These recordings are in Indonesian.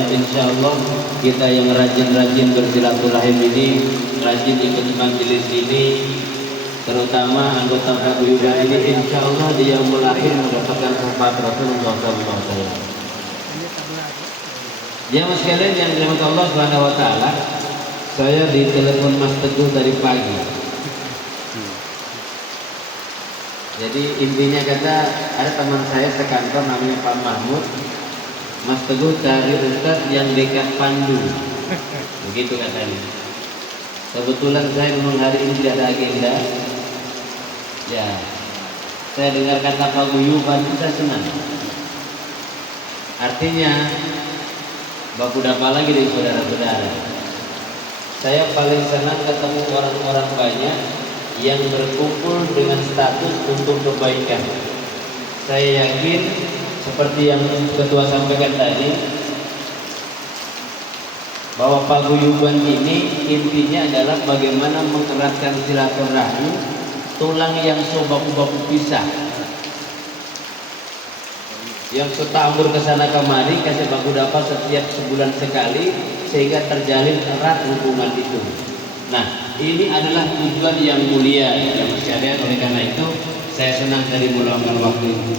banyak insyaallah kita yang rajin-rajin bersilaturahim ini, rajin ikut majelis ini, terutama anggota paguyuban ini, insyaallah dia mulai mendapatkan syafaat Rasulullah SAW. Ya mas sekalian yang dirahmati Allah Subhanahu wa taala, saya ditelepon Mas Teguh dari pagi. Jadi intinya kata ada teman saya sekantor namanya Pak Mahmud, Mas Teguh cari ustadz yang dekat Pandu. Begitu katanya. Kebetulan saya memang hari ini tidak ada agenda. Ya, saya dengar kata paguyuban itu saya senang. Artinya baku dapat lagi dari saudara-saudara. Saya paling senang ketemu orang-orang banyak yang berkumpul dengan status untuk kebaikan. Saya yakin seperti yang ketua sampaikan tadi, bahwa paguyuban ini intinya adalah bagaimana mengeratkan silaturahmi, tulang yang sobaku-baku pisah, yang setambur kesana kemari, kasih baku dapat setiap sebulan sekali, sehingga terjalin erat hubungan itu. Nah, ini adalah tujuan yang mulia ya mas sekalian. Oleh karena itu saya senang tadi meluangkan waktu ini.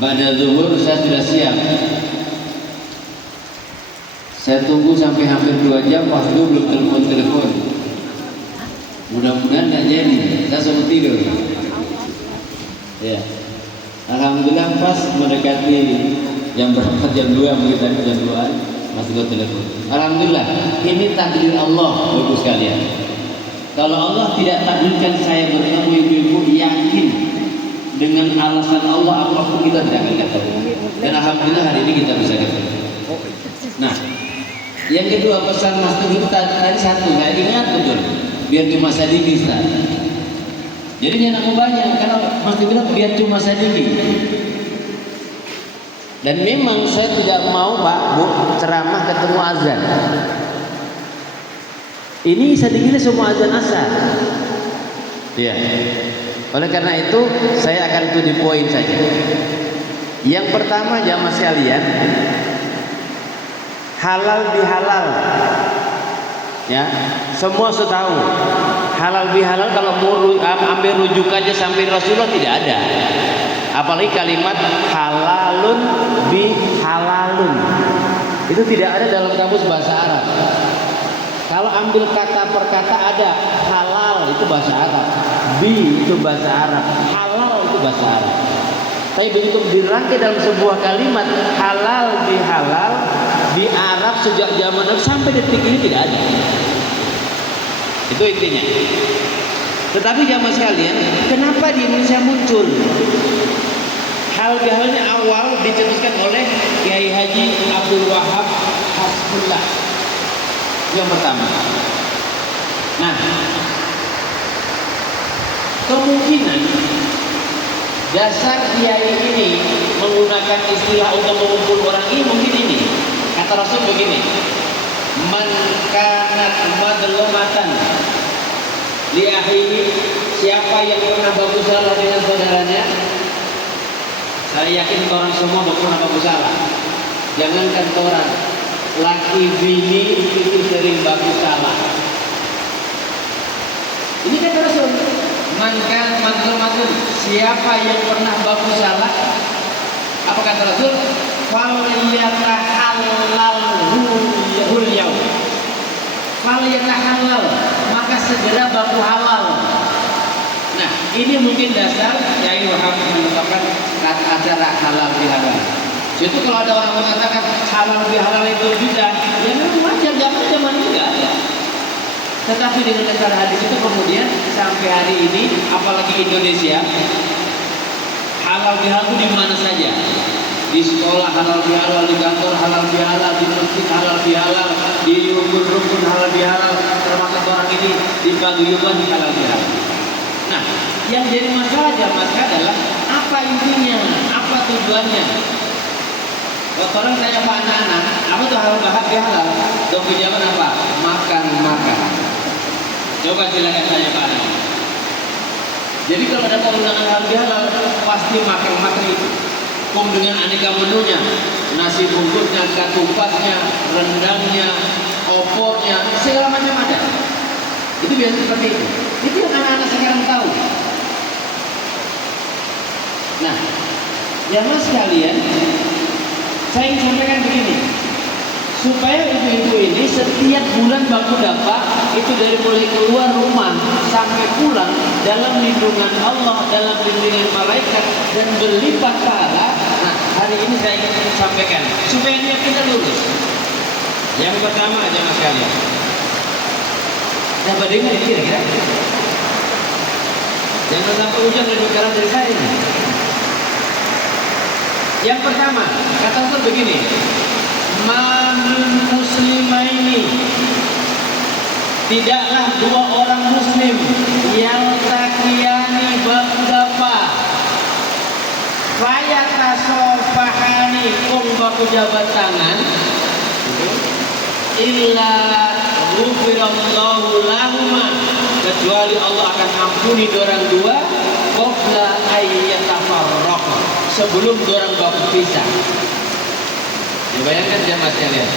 Pada zuhur saya sudah siap. Saya tunggu sampai hampir 2 jam, waktu belum telepon. Mudah-mudahan nggak jadi, saya suruh tidur. Ya, alhamdulillah pas mendekati jam berapa, jam 2 mungkin jam 2-an masih gue telepon. Alhamdulillah, ini takdir Allah ibu sekalian. Kalau Allah tidak takdirkan saya bertemu ibu-ibu, yakin dengan alasan Allah apapun kita tidak akan ketemu. Dan alhamdulillah hari ini kita bisa ketemu. Nah, yang kedua pesan Mas Teguh tadi satu, saya ingat betul, biar cuma sedikit. Jadi jangan banyak, karena Mas Teguh bilang biar cuma sedikit. Dan memang saya tidak mau Pak Bu ceramah ketemu azan. Ini sedikitnya semua azan asar. Ya. Oleh karena itu saya akan to the point saja. Yang pertama jamaah sekalian, halal bihalal. Ya, semua sudah tahu. Halal bihalal kalau mau ambil rujukannya sampai Rasulullah tidak ada. Apalagi kalimat halalun bihalalun, itu tidak ada dalam kamus bahasa Arab. Kalau ambil kata per kata ada halal itu bahasa Arab, bi itu bahasa Arab, halal itu bahasa Arab. Tapi begitu dirangkai dalam sebuah kalimat halal bihalal di Arab sejak zaman Nabi sampai detik ini tidak ada. Itu intinya. Tetapi jamaah sekalian, kenapa di Indonesia muncul? Hal bihalnya awal dicetuskan oleh Kiai Haji Abdul Wahab Hasbullah. Yang pertama. Nah, kemungkinan dasar kiai ini menggunakan istilah untuk mengumpul orang ini mungkin ini. Kata Rasul begini, man kanat madlumatan li akhihi, siapa yang pernah bagus salah dengan saudaranya. Saya yakin orang semua pernah bagus salah. Jangankan orang, laki bini itu sering bagus salah. Ini kata Rasul, man kanat madlumatun, siapa yang pernah bagus salah, apa kata Rasul? Falyatahallalhul yaum. Falyatahallal, maka segera baku halal. Nah, ini mungkin dasar Kiai Wahab menetapkan acara halal bihalal. Jadi kalau ada orang mengatakan halal bihalal itu bidah, ya memang wajar, zaman ini enggak ada. Tetapi dengan dasar hadis itu kemudian sampai hari ini, apalagi Indonesia, halal bihalal itu di mana saja. Di sekolah halal bihalal, di kantor halal bihalal, di masjid halal bihalal, di rukun-rukun halal bihalal, termasuk orang ini di paguyuban halal bihalal. Nah, yang jadi masalah jamaah adalah apa intinya, apa tujuannya. Kalau orang tanya Pak anak-anak, apa tuh halal bihalal? Dong jawaban apa? Makan. Coba silakan tanya Pak anak. Jadi kalau ada undangan halal bihalal, pasti makan itu. Dengan aneka menunya, nasi bungkusnya, ketupatnya, rendangnya, opornya, segala macam ada. Itu biasa seperti itu. Itu yang anak-anak sekarang tahu. Nah, jamaah sekalian, saya ingin sampaikan begini, supaya ibu-ibu ini setiap bulan baku dapat itu dari mulai keluar rumah sampai pulang dalam lindungan Allah, dalam lindungan malaikat, dan berlipat pahala. Nah, hari ini saya ingin sampaikan supaya niat kita lurus. Yang pertama, jamaah sekalian, dapat dengar ini kira-kira? Jangan sampai hujan lebih keras dari saya ini. Yang pertama, kata Rasul begini, Mamin muslimaini, tidaklah dua orang muslim yang takiyani berdapa fayatasofahani baku jabat tangan illa ghufirallahu lahuma, kecuali Allah akan ampuni dorang dua qabla ayyatafarraqa, sebelum dorang baku pisah. Bayangkan jamaah sekalian,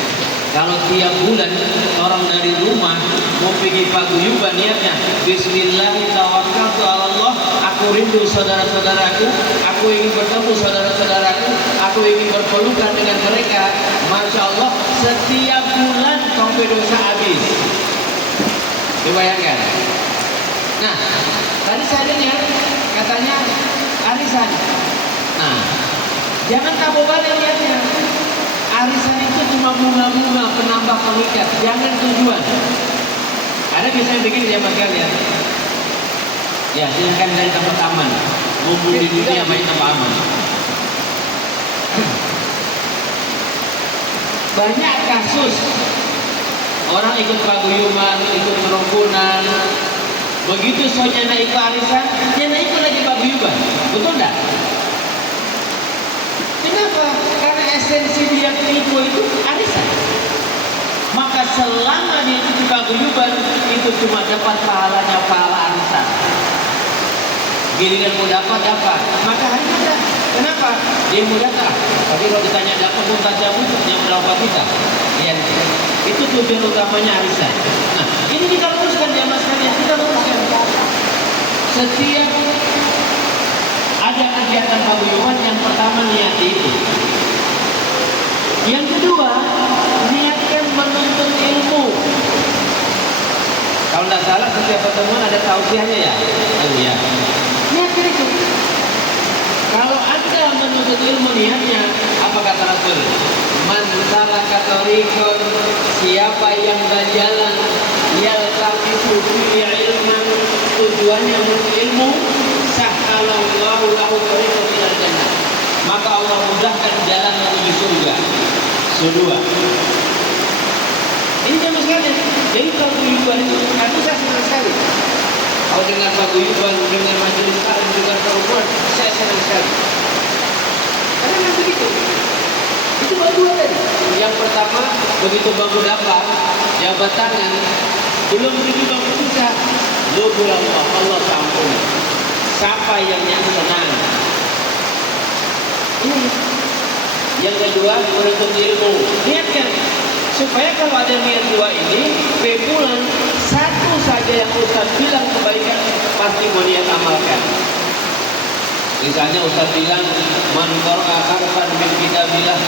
kalau tiap bulan orang dari rumah mau pergi paguyuban niatnya Bismillahirrahmanirrahim, aku rindu saudara-saudaraku, aku ingin bertemu saudara-saudaraku, aku ingin berpelukan dengan mereka. Masya Allah, setiap bulan sampai dosa habis. Dibayangkan. Nah, tadi saya dengar katanya arisan. Nah, jangan kabur balik niatnya. Arisan itu cuma bunga-bunga penambah pengikat, jangan tujuan. Ada biasanya begini ya mas kalian. Ya, silahkan dari tempat aman. Mumpung di dunia main tempat aman. Banyak kasus orang ikut paguyuban, ikut kerukunan. Begitu soalnya naik arisan, dia naik lagi paguyuban. Betul enggak? Kenapa? Karena esensi dia tipu itu arisan. Maka selama dia itu paguyuban, itu cuma dapat pahalanya pahala arisan. Giliran mau dapat. Maka hanya ada. Kenapa? Dia mau datang. Tapi kalau ditanya dapat muntah cabut, yang berapa kita? Iya. Itu tujuan utamanya arisan. Nah, ini kita luruskan jamaah sekalian. Kita luruskan. Setiap ada kegiatan paguyuban, yang pertama niat itu. Yang kedua, niatkan menuntut ilmu. Kalau tidak salah setiap pertemuan ada tausiahnya ya. Ya. Niatkan itu. Kalau anda menuntut ilmu niatnya, apa kata Rasul? Man salaka tariqan, siapa yang berjalan yaltamisu fihi ilman, tujuannya menuntut ilmu, sahhalallahu lahu tariqan ilal jannah, maka Allah mudahkan jalan menuju surga. Kedua, ini jamaah sekalian. Jadi paguyuban itu, aku saya senang sekali. Kalau dengar paguyuban, dengar majelis taklim, dengar kerukunan, saya senang sekali. Karena memang begitu. Itu dua tadi. Yang pertama, begitu baku dapat, jabat tangan, belum begitu baku susah, lubul Allah ampuni. Siapa yang senang? Ini. Yang kedua, menuntut ilmu. Niatkan supaya kalau ada niat dua ini, bulan satu saja yang Ustaz bilang kebaikan, pasti mau niat amalkan. Misalnya Ustaz bilang, man qara'a harfan min kitabillah,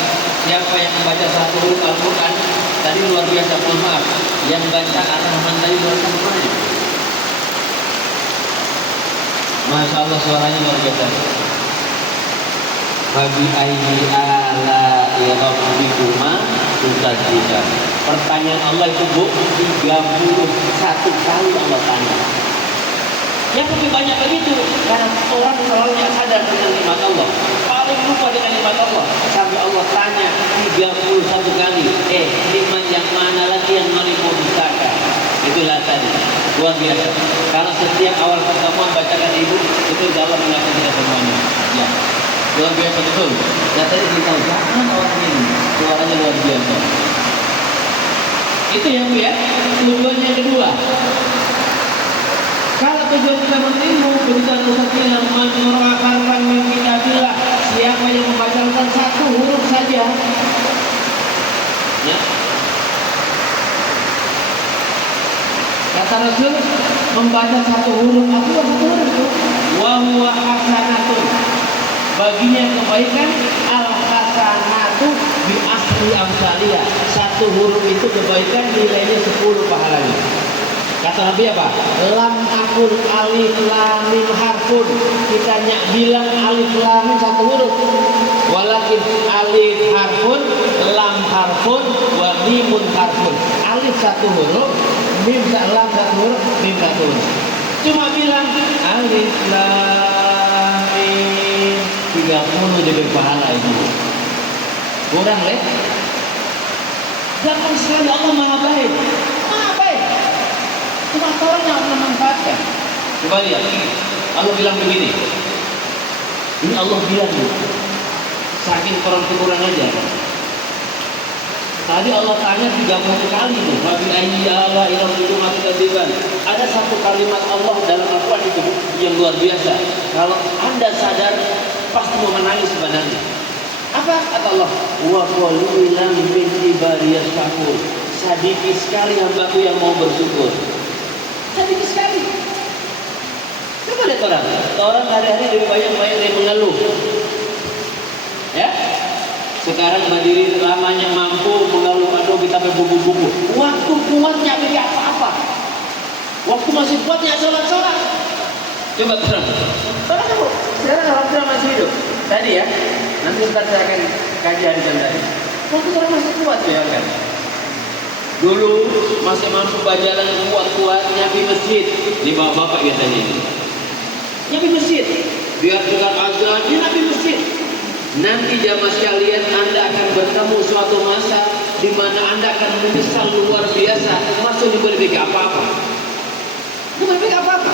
siapa yang membaca satu huruf Al-Quran, tadi luar biasa, maaf, yang baca Ar-Rahman tadi luar biasa. Masya Allah, suaranya luar biasa. Bagi ayyi ala'i rabbikuma tukadziban. Pertanyaan Allah itu 31 kali Allah tanya. Yang lebih banyak begitu, karena orang selalu yang sadar dengan nikmat Allah, paling lupa dengan nikmat Allah. Sampai Allah tanya 31 kali, nikmat yang mana lagi yang mau didustakan? Itulah tadi, luar biasa. Kalau setiap awal pertemuan bacakan ibu, itu jawab mengaku tidak semuanya. Ya. Luar biasa betul. Dan tadi beritahu jangan orang ini suaranya luar biasa. Itu yang Bu ya. Tujuan yang kedua. Kalau tujuan kita berilmu, begitu Ustaz bilang menurut min kitabillah, siapa yang membacakan satu huruf saja, ya. Kata Rasul, membaca satu huruf, apa satu huruf itu? Wa huwa hasanatun. Baginya kebaikan, al hasanatu bi asli amsalia. Satu huruf itu kebaikan, nilainya 10 pahalanya. Kata Nabi apa? Lam akun alif lam mim harfun. Kita bilang alif lam mim satu huruf. Walakin alif harfun, lam harfun, wa mimun harfun. Alif satu huruf, mim lam satu huruf, mim satu huruf. Cuma bilang alif lam mim 30 jadi pahala itu. Kurang leh. Jangan sekali Allah maha baik. Maha baik. Cuma orang yang memanfaatkan. Coba lihat. Allah bilang begini. Ini Allah bilang tuh. Saking kurang aja. Tadi Allah tanya 30 kali tuh. Wabi ayyi ala ila itu mati kadiban. Ada satu kalimat Allah dalam Al-Quran itu yang luar biasa. Kalau Anda sadar pasti mau menangis sebenarnya. Apa kata Allah? Wa qalilan min ibadiyas syakur. Sedikit sekali hambaku yang mau bersyukur. Sedikit sekali. Coba lihat orang hari-hari dari banyak yang mengeluh. Ya, sekarang berdiri lamanya mampu mengeluh, aduh kita berbuku-buku. Waktu kuatnya beri apa-apa. Waktu masih kuatnya sholat. Coba terang. Saudara kamu, sekarang alhamdulillah masih hidup. Tadi ya, nanti ntar saya akan kaji hari tadi. Waktu orang masih kuat ya kan. Dulu masih mampu berjalan kuat-kuat nyampe masjid. Ini bapak-bapak biasanya ini. Nyampe masjid. Biar dengan azan di nyampe masjid. Nanti jamaah sekalian Anda akan bertemu suatu masa di mana Anda akan menyesal luar biasa. Masuk di boleh bikin apa-apa. Bukan bikin apa-apa.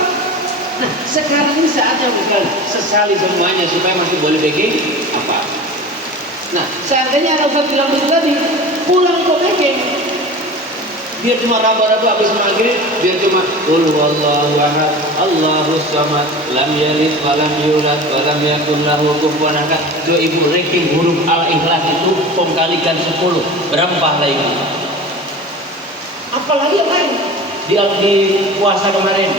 Nah, sekarang ini saatnya bukan sesali semuanya supaya masih boleh bikin apa. Nah, seandainya ada Ustaz bilang begitu tadi, pulang kok bikin. Biar cuma raba-raba habis maghrib, biar cuma qul huwallahu ahad, Allahus samad, lam yalid wa lam yulad wa lam yakul lahu kufuwan ahad. Itu ibu ranking huruf Al-Ikhlas itu kalikan 10. Berapa pahala itu? Apalagi yang lain di puasa kemarin.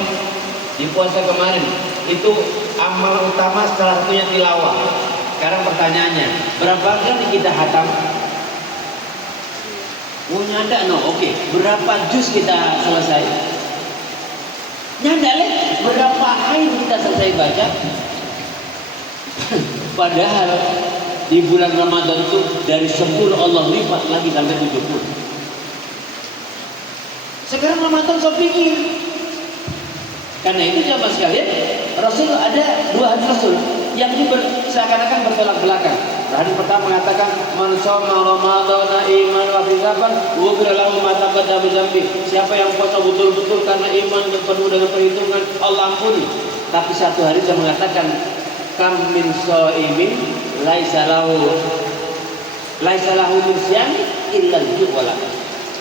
Di puasa kemarin itu amal utama salah satunya tilawah. Sekarang pertanyaannya, berapa kali kita khatam? Nyanda no, oke. Berapa juz kita selesai? Nyanda leh, berapa ayat kita selesai baca? Padahal di bulan Ramadan itu dari 10 Allah lipat lagi sampai 70. Sekarang Ramadan so pikir. Karena itu jamaah sekalian, Rasul ada 2 hadis Rasul yang ini seakan-akan bertolak belakang. Hadis pertama mengatakan, "Man shoma Ramadhana iman wa ihtisaban, ghufira lahu ma taqaddama min dzambi." Siapa yang puasa betul-betul karena iman dan penuh dengan perhitungan, Allah ampuni. Tapi satu hadis yang mengatakan, "Kam min shaimin laisa lahu min syiyami illa al-ju' wal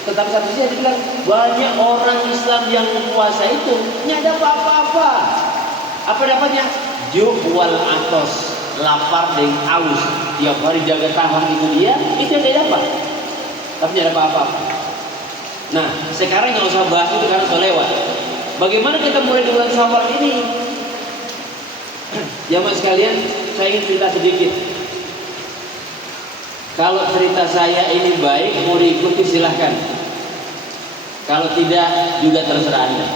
Tetapi satu sisi dia bilang banyak orang Islam yang puasa itu tidak ada apa-apa. Apa dapatnya? Ju' wal atos, lapar dan haus. Tiap hari jaga tahan itu yang dia dapat. Tapi tidak ada apa-apa. Nah, sekarang nggak usah bahas itu karena sudah lewat. Bagaimana kita mulai di bulan Syawal ini? Jamaah sekalian, saya ingin cerita sedikit. Kalau cerita saya ini baik, mau diikuti silahkan. Kalau tidak, juga terserah Anda.